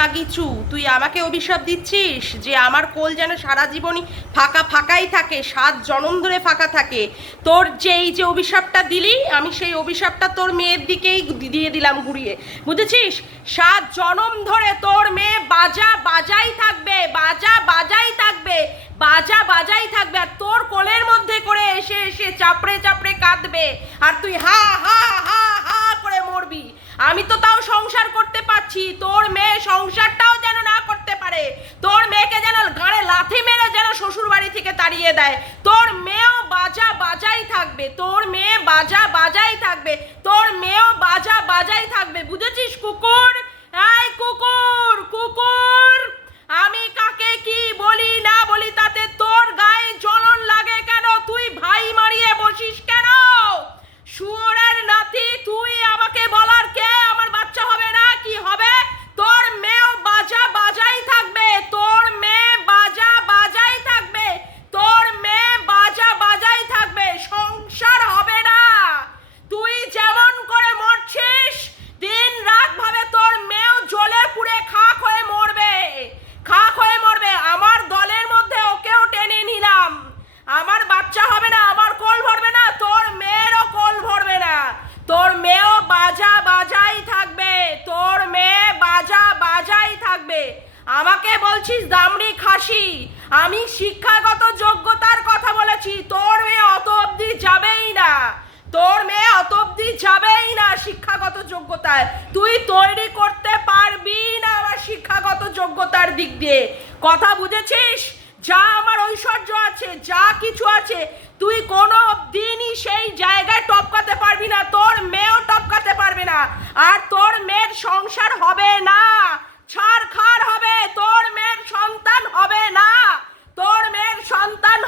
মাগিচু, তুই আমাকে অভিশাপ দিচ্ছিস যে আমার কোল যেন সারা জীবনই ফাঁকা ফাঁকাই থাকে, 7 জনম ধরে ফাঁকা থাকে। তোর যে এই যে অভিশাপটা দিলি, আমি সেই অভিশাপটা তোর মেয়ের দিকেই দিয়ে দিলাম ঘুরিয়ে, বুঝেছিস? 7 জনম ধরে তোর মেয়ে বাজা বাজাই থাকবে, বাজা বাজাই থাকবে, বাজা বাজাই থাকবে, আর তোর কোলের মধ্যে করে এসে এসে চাপড়ে চাপড়ে কাঁদবে, আর তুই হা হা হা হা করে মরবি। আমি তো তাও সংসার করতে পারছি, তোর মেয়ে সংসারটাও যেন না করতে পারে, তোর মেয়েকে যেন গাড়ে লাথি মেরে যেন শ্বশুর বাড়ি থেকে তাড়িয়ে দেয়। তোর মেয়েও বাজা বাজাই থাকবে, তোর মেয়ে বাজা বাজাই থাকবে, তোর মেয়েও বাজা বাজাই থাকবে, বুঝেছিস কুকুর? এই কুকুর, কুকুর, আমি কাকে কি বলি না বলি তাতে তোর গায়ে জ্বলন লাগে কেন? তুই ভাই মারিয়ে বসিস কেন? শুয়োরের নাতি, তুই আমাকে বলার কে? আমার বাচ্চা হবে না কি হবে? তোর মেয়েও বাজা বাজাই থাকবে, তোর মেয়ে বাজা বাজাই থাকবে, তোর মেয়ে বাজা বাজাই থাকবে, সংসার হবে না। তুই যেমন করে মরছিস দিন রাত ভাবে তোর মেয়েও জ্বলে পুড়ে খাক হয়ে মরবে, খাক হয়ে মরবে। আমার দলের মধ্যে ওকেও টেনে নিলাম, আমার বাচ্চা হবে না, আমার কোল ভরবে না, তোর মেয়েরও কোল ভরবে না, তোর মেয়েও বাজা বাজাই থাকবে, তোর মেয়ে বাজা বাজাই থাকবে। আমাকে বলছিস দামড়ি খাসি, আমি শিক্ষাগত যোগ্যতার কথা বলেছি, তোর মেয়ে অত অবধি যাবেই না, তোর মেয়ে অত অবধি যাবেই না শিক্ষাগত যোগ্যতায়। তুই তৈরি করতে পারবি না আমার শিক্ষাগত যোগ্যতার দিক দিয়ে, কথা বুঝেছিস? যা আমার ঐশ্বর্য আছে, যা কিছু আছে, তুই কোনো দিনই সেই জায়গায় টপকাতে পারবি না, তোর মেয়েও টপকাতে পারবে না, আর তোর মেয়ের সংসার হবে না, ছাড়খাড় হবে, তোর মেয়ের সন্তান হবে না, তোর মেয়ের সন্তান